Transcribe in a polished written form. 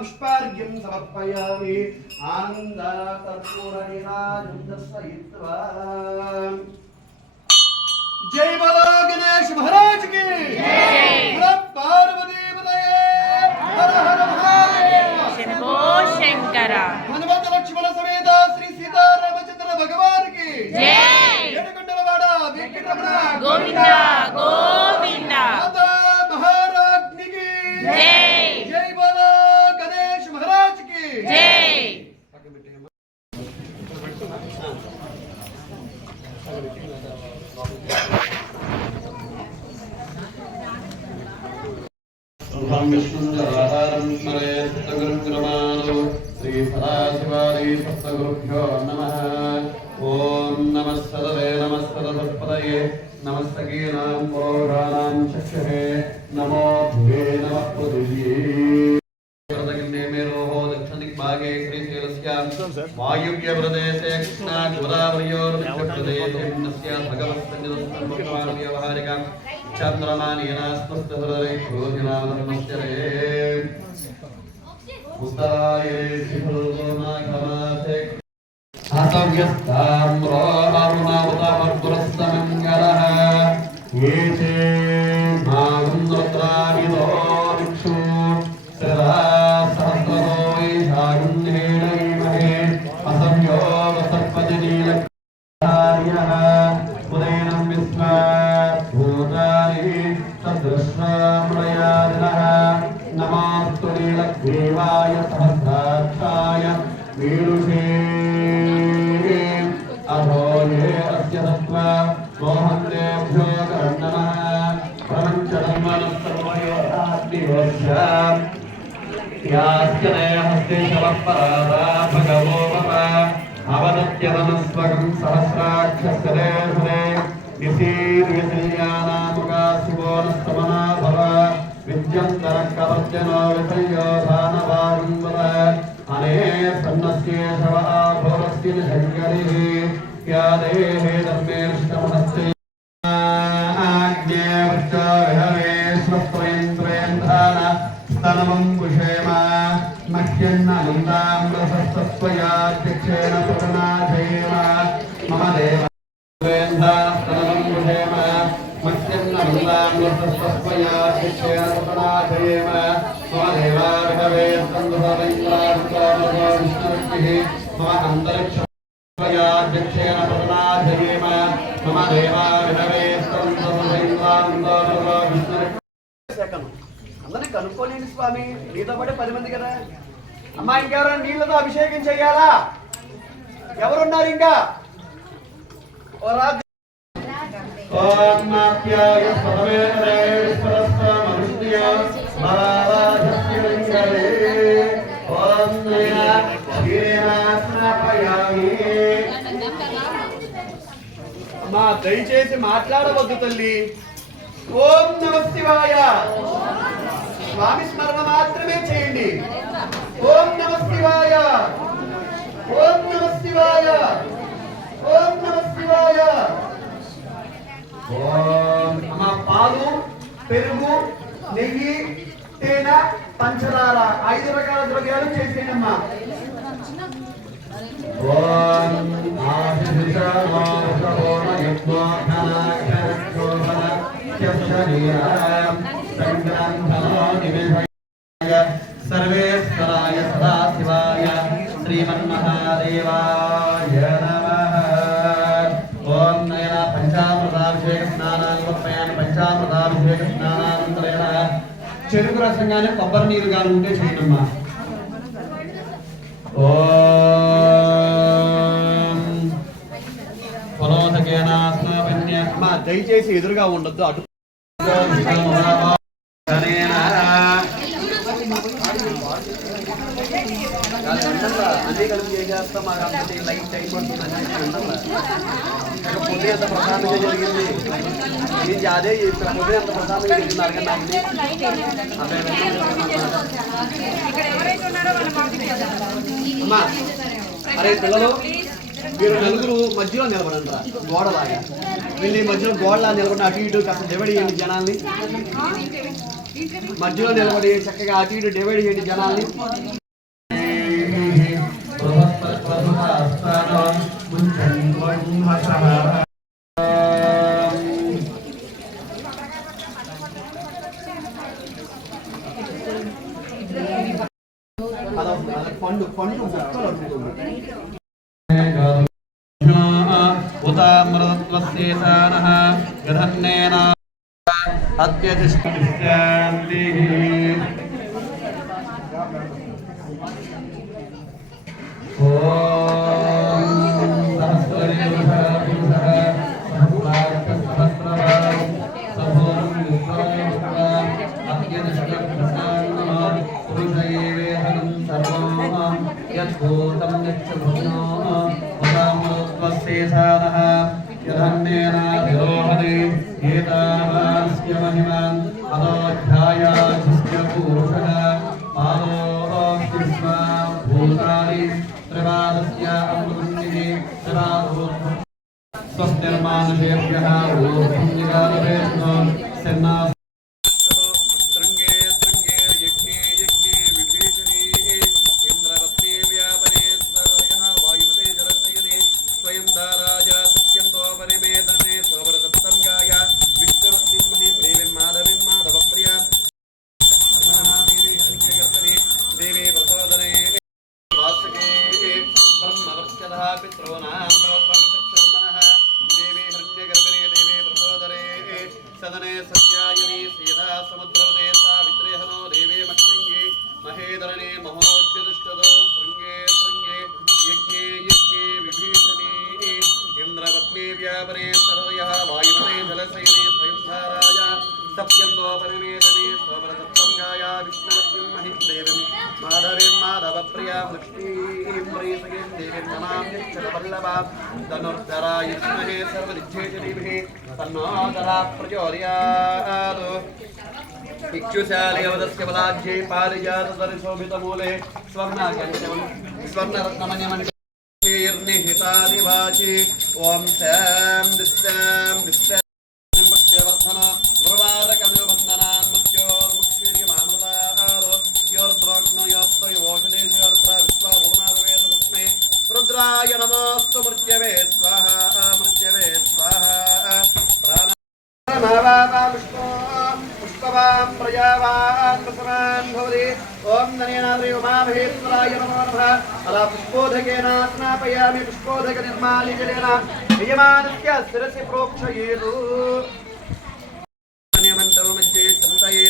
पुष्पार्घ्यं समर्पयामि आनंदकर्पूरनीराजं दर्शयित्वा जय बोलो गणेश महाराज की जय पार्वती पतये हर हर महादेव शंभो शंकर हनुमत लक्ष्मण समेत श्री सीतारामचंद्र भगवान की जय ఏడుకొండలవాడ వెంకటరమణ गोविंद गोविंद महाराज की जय जय बोलो गणेश महाराज की जय विष्णुराधारं स्मरेत् सतगुरुक्रमाणो श्री सदाशिवादि सप्तगुरुभ्यो नमः। ओम नमः सदवे नमः सदसत्पदये नमः सखीनां पुरोधानां चक्षुषे नमो भुवे नमः पृथिव्ये। दक्षिणदिग्भागे श्रीशैलस्य वायुव्यप्रदेशे कृष्णागोदावरयोर्मध्यप्रदेशे भगवत्सन्निधव्यवहारिकां चंद्रमानेनास्तुस्तहृदये क्रोधिनामनमस्यते उत्तराये शिखरोमाघमासे हतव्यस्ताम्रो अरुणावतामपुरस्तमङ्गलः येचे मागुन्द्रत्राविदो भिक्षु सदा सहस्रो ईशागुन्धेणैमहे असंयो वसत्पतिनीलकार्यः उदयनं विस्मात् भूतानि सदृश्रामृयादिनः नमोऽस्तु नीलग्रीवाय सहस्राक्षाय वीरुषे अधो ये अस्य तत्त्वा मोहन्तेभ्यो नमः प्रपञ्चधर्मनस्तमयोराग्निवर्षाम् यास्यने हस्ते शवपरादा भगवो मम अवदत्यतमस्वकं सहस्राक्षस्य देशे निशीर्यसल्यानामुगा शिवोनस्तमना भव विद्यन्तरकवर्जनो विषयो दानवारुन्वद अने सन्नस्येशव आभोरस्य शङ्करिः या देहे धर्मेष्टमहस्ते आज्ञेवृष्टविहवे स्वस्त्वयन्त्रेन्द्रान स्तनमं पुषेम मह्यन्ननन्दामृतस्तत्त्वयाध्यक्षेण पुरनाथेव मम देव स्तनमं पुषेम मह्यन्ननन्दामृतस्तत्त्वयाध्यक्षेण पुरनाथेव मम देवार्हवे स्तन्दुभवेन्द्रार्कामविष्णुः मम अन्तरिक्षयाध्यक्षेण पुरनाथेव मम देवार्हवे स्तन्दुभवेन्द्रार्कामविष्णुः అందరినీ కనుక్కోలేండి స్వామి, నీతో పాటే 10 మంది కదా. అమ్మా ఇంకెవరైనా నీళ్ళతో అభిషేకం చెయ్యాలా? ఎవరున్నారు ఇంకా? అమ్మా దయచేసి మాట్లాడవద్దు తల్లి. ఓం నమః శివాయ స్వామి స్మరణ మాత్రమే చేయండి. ఓం నమః శివాయ ఓం నమః శివాయ ఓం నమః శివాయ. అమ్మ పాలు, పెరుగు, నెయ్యి, తేనె, పంచదార 5 రకాల ద్రవ్యాలు చేసేయండి అమ్మా. ఓం सर्वेश्वराय सदाशिवाय श्रीमन्महादेवाय महादेवाय नमः ओम नयन पंचामृताभिषेक स्नानानुपयान पंचामृताभिषेक स्नानानंतरेण చెరుకు రసం గాని కొబ్బరి నీరు గాని ఉంటే చేయండమ్మా ఓం ఫలోదకేన స్నాపన్య అమ్మా దయచేసి ఎదురుగా ఉండొద్దు అటు అన్నీ కలిపి చేసేస్తాం మాకు అంత లైట్ టైం పడుతుంది పొద్దు ఎంత ప్రశాంతంగా జరిగింది నేను అదే చెప్పాను పొద్దు ఎంత ప్రశాంతంగా జరిగింది అడగండి అమ్మా అరే పిల్లలు మీరు నలుగురు మధ్యలో నిలబడండి రా గోడలాగా వీళ్ళు ఈ మధ్యలో గోడలా నిలబడి అటు ఇటు కాస్త డివైడ్ చేయండి జనాల్ని మధ్యలో నిలబడి చక్కగా అటు ఇటు డివైడ్ చేయండి జనాల్ని పండు పండు ముక్కలు ఉంటుంది ఉతామృతత్వస్యేతానః గధన్నేన అత్యతిష్ఠాంతి ఓం సహస్రదేవః పురుషః సహస్రాక్షసహస్రవాన్ సభోరం విశ్వాయుక్త అత్యతిష్ఠాంతి పురుషయేవేహనం సర్వం యద్భూతం యచ్చభూనో ఉతామృతత్వస్యేతానః యధన్నేన విరోహదే ఏతావాస్య మహిమాన్ అదోధ్యాయాస్య పురుషః పాదోస్య భూతాని త్రివాదస్య అమృతన్నిధి త్రివాదోత్థ స్వస్తిర్మానుషేభ్యః ఊర్ధ్వం నిగాదవేష్ణో సెన్నా सदने सत्यायनी सीधा समुद्रवदे सावित्रे हनो देवे मक्षिंगे महेदरणे महोज्यदुष्टदो शृंगे शृंगे यज्ञे यज्ञे विभीषणे इंद्रपत्नी व्यापने सरदयः वायुमते जलशयने स्वयंधाराय सप्यन्दो परिमेदने स्वरतत्वंगाय विष्णुवत्नीं महिं देवीं माधवीं माधवप्रिया लक्ष्मीं प्रीसयीं देवीं नमां निश्चलवल्लभां धनुर्धरा युष्महे सर्वदिच्छेषधीभिः तन्नोदरा प्रचोदयात् इक्षुशालयवदस्य बलाढ्ये पारिजातसरिशोभितमूले स्वर्णार्कणमणिर्निहितादिभाषे ॐ शां दिशां दिशां निम्बश्चवर्धन वृवारकमिव बन्धनान् मृत्योर्मुक्षीर्यमामृतारो योर्द्रोग्नयोत्तयोषदेशयोर्द्रा विश्वाभुवनाभवेद तस्मै रुद्राय नमोऽस्तु मृत्यवे स्वाहा मृत्यवे स्वाहा पुष्पवां प्रजावान् प्रसवान् भवति ॐ नयनाद्रि उमामहेश्वराय नमो नमः अला पुष्पोदकेन स्नापयामि पुष्पोदकनिर्माल्यजलेन यजमानस्य शिरसि प्रोक्षयेतु मन्त्रमध्ये चिन्तये